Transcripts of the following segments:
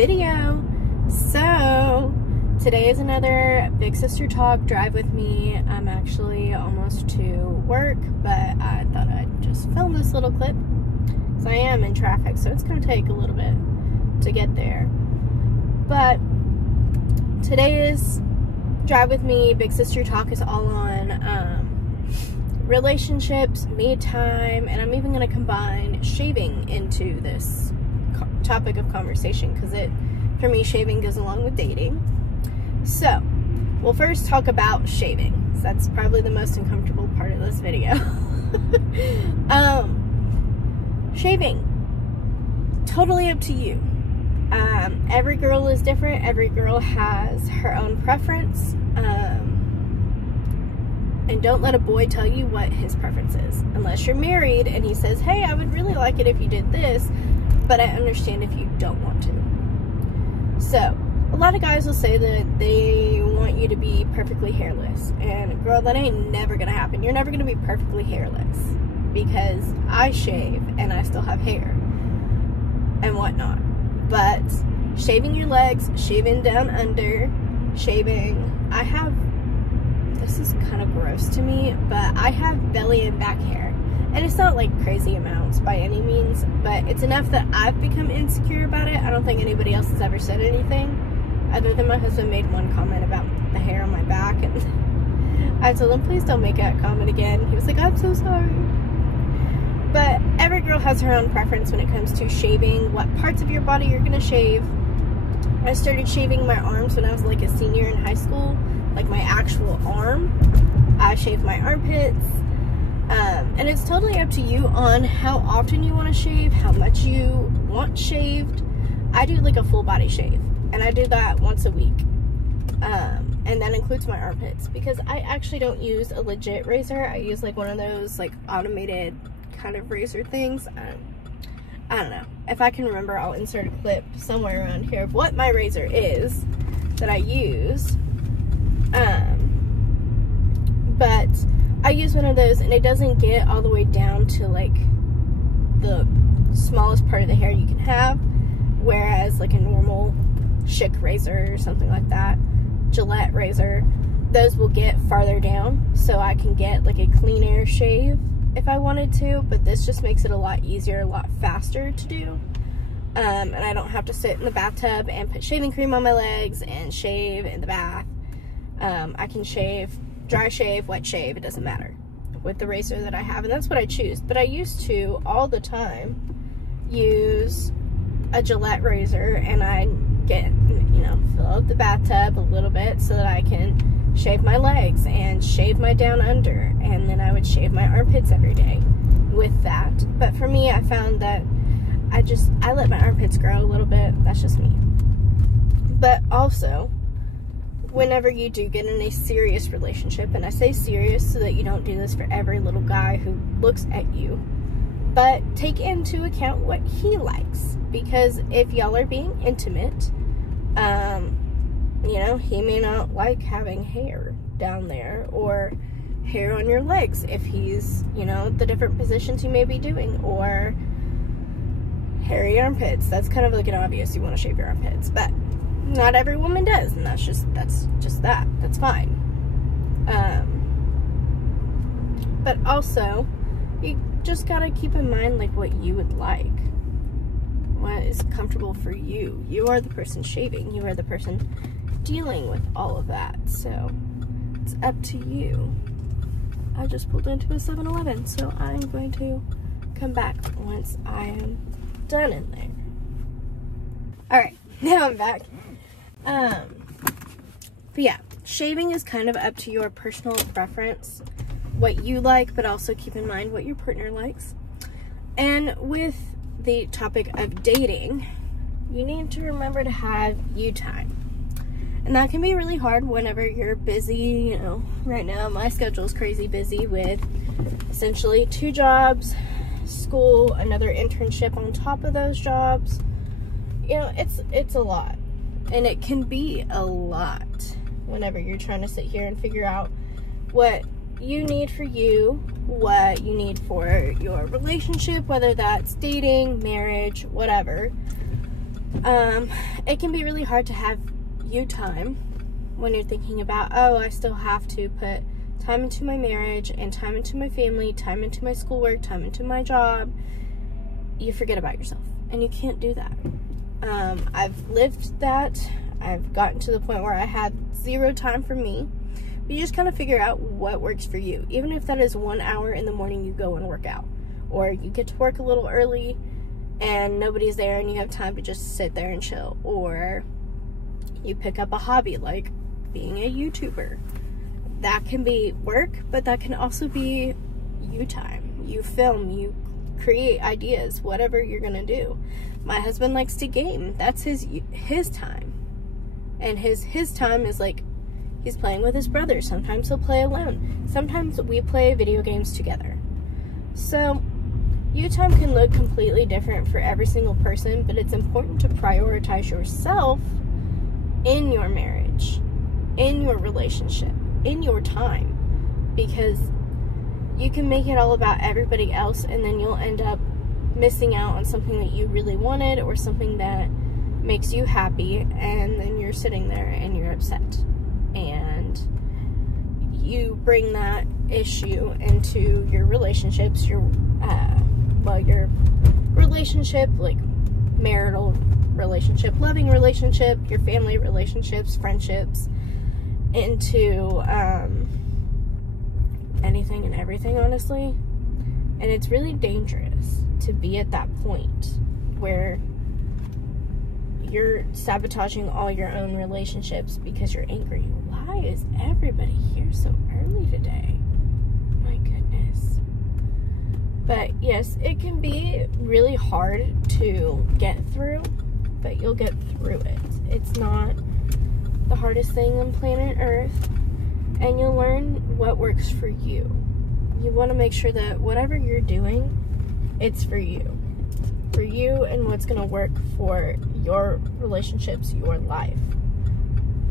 video. So today is another Big Sister Talk drive with me. I'm actually almost to work, but I thought I'd just film this little clip because I am in traffic, so it's going to take a little bit to get there. But today is drive with me. Big Sister Talk is all on relationships, me time, and I'm even going to combine shaving into this topic of conversation because for me, shaving goes along with dating. So, we'll first talk about shaving. So that's probably the most uncomfortable part of this video. Shaving, totally up to you. Every girl is different. Every girl has her own preference. And don't let a boy tell you what his preference is. Unless you're married and he says, hey, I would really like it if you did this, but I understand if you don't want to. So, a lot of guys will say that they want you to be perfectly hairless. And girl, that ain't never gonna happen. You're never gonna be perfectly hairless. Because I shave and I still have hair. And whatnot. But shaving your legs, shaving down under, shaving, this is kind of gross to me, but I have belly and back hair. And it's not like crazy amounts by any means, but it's enough that I've become insecure about it. I don't think anybody else has ever said anything, other than my husband made one comment about the hair on my back, and I told him, please don't make that comment again. He was like, I'm so sorry. But every girl has her own preference when it comes to shaving, what parts of your body you're going to shave. I started shaving my arms when I was like a senior in high school, like my actual arm. I shaved my armpits. And it's totally up to you on how often you want to shave, how much you want shaved. I do like a full body shave, and I do that once a week. And that includes my armpits, because I actually don't use a legit razor. I use like one of those like automated kind of razor things. I don't know. If I can remember, I'll insert a clip somewhere around here of what my razor is that I use. But I use one of those, and it doesn't get all the way down to like the smallest part of the hair you can have, whereas like a normal Schick razor or something like that, Gillette razor, those will get farther down, so I can get like a clean air shave if I wanted to. But this just makes it a lot easier, a lot faster to do, and I don't have to sit in the bathtub and put shaving cream on my legs and shave in the bath. I can shave, dry shave, wet shave, it doesn't matter with the razor that I have, and that's what I choose. But I used to all the time use a Gillette razor, and I get, fill up the bathtub a little bit so that I can shave my legs and shave my down under, and then I would shave my armpits every day with that. But for me, I found that I let my armpits grow a little bit. That's just me. But also, whenever you do get in a serious relationship, and I say serious so that you don't do this for every little guy who looks at you, but take into account what he likes, because if y'all are being intimate, he may not like having hair down there or hair on your legs if he's, the different positions you may be doing, or hairy armpits. That's kind of like an obvious, you want to shave your armpits, but not every woman does, and that's just that. That's fine. But also, you just gotta keep in mind like what you would like, what is comfortable for you. You are the person shaving. You are the person dealing with all of that. So it's up to you. I just pulled into a 7-Eleven, so I'm going to come back once I am done in there. All right, now I'm back. But yeah, shaving is kind of up to your personal preference, what you like, but also keep in mind what your partner likes. And with the topic of dating, you need to remember to have you time. And that can be really hard whenever you're busy. Right now my schedule is crazy busy with essentially 2 jobs, school, another internship on top of those jobs. It's a lot. And it can be a lot whenever you're trying to sit here and figure out what you need for you, what you need for your relationship, whether that's dating, marriage, whatever. It can be really hard to have you time when you're thinking about, oh, I still have to put time into my marriage and time into my family, time into my schoolwork, time into my job. You forget about yourself, and you can't do that. I've lived that. I've gotten to the point where I had 0 time for me. But you just kind of figure out what works for you. Even if that is 1 hour in the morning you go and work out, or you get to work a little early and nobody's there and you have time to just sit there and chill, or you pick up a hobby like being a YouTuber. That can be work, but that can also be you time. You film, you create ideas, whatever you're gonna do. My husband likes to game. That's his time. And his time is like, he's playing with his brother. Sometimes he'll play alone. Sometimes we play video games together. So, you time can look completely different for every single person, but it's important to prioritize yourself in your marriage, in your relationship, in your time, because you can make it all about everybody else, and then you'll end up missing out on something that you really wanted, or something that makes you happy, and then you're sitting there and you're upset, and you bring that issue into your relationships, your relationship, like marital relationship, loving relationship, your family relationships, friendships, into anything and everything, honestly. And it's really dangerous to be at that point where you're sabotaging all your own relationships because you're angry. Why is everybody here so early today? My goodness. But yes, it can be really hard to get through, but you'll get through it. It's not the hardest thing on planet Earth, and you'll learn what works for you. You want to make sure that whatever you're doing, it's for you and what's going to work for your relationships, your life,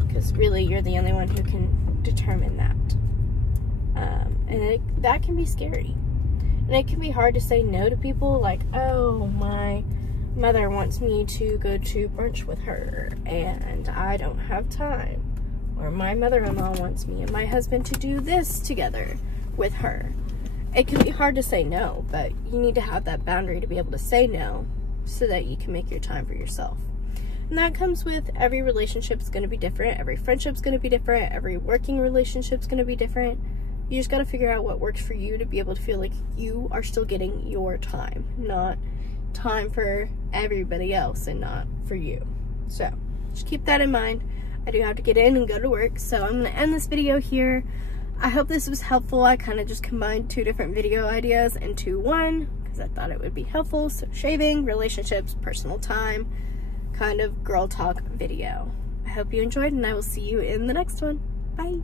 because really you're the only one who can determine that. And that can be scary, and it can be hard to say no to people, like, oh, my mother wants me to go to brunch with her and I don't have time, or my mother-in-law wants me and my husband to do this together with her. It can be hard to say no, but you need to have that boundary to be able to say no so that you can make your time for yourself. And that comes with every relationship is going to be different, every friendship's going to be different, every working relationship's going to be different. You just got to figure out what works for you to be able to feel like you are still getting your time, not time for everybody else and not for you. So just keep that in mind. I do have to get in and go to work, so I'm going to end this video here. I hope this was helpful. I kind of just combined 2 different video ideas into one because I thought it would be helpful. So shaving, relationships, personal time, kind of girl talk video. I hope you enjoyed, and I will see you in the next one. Bye.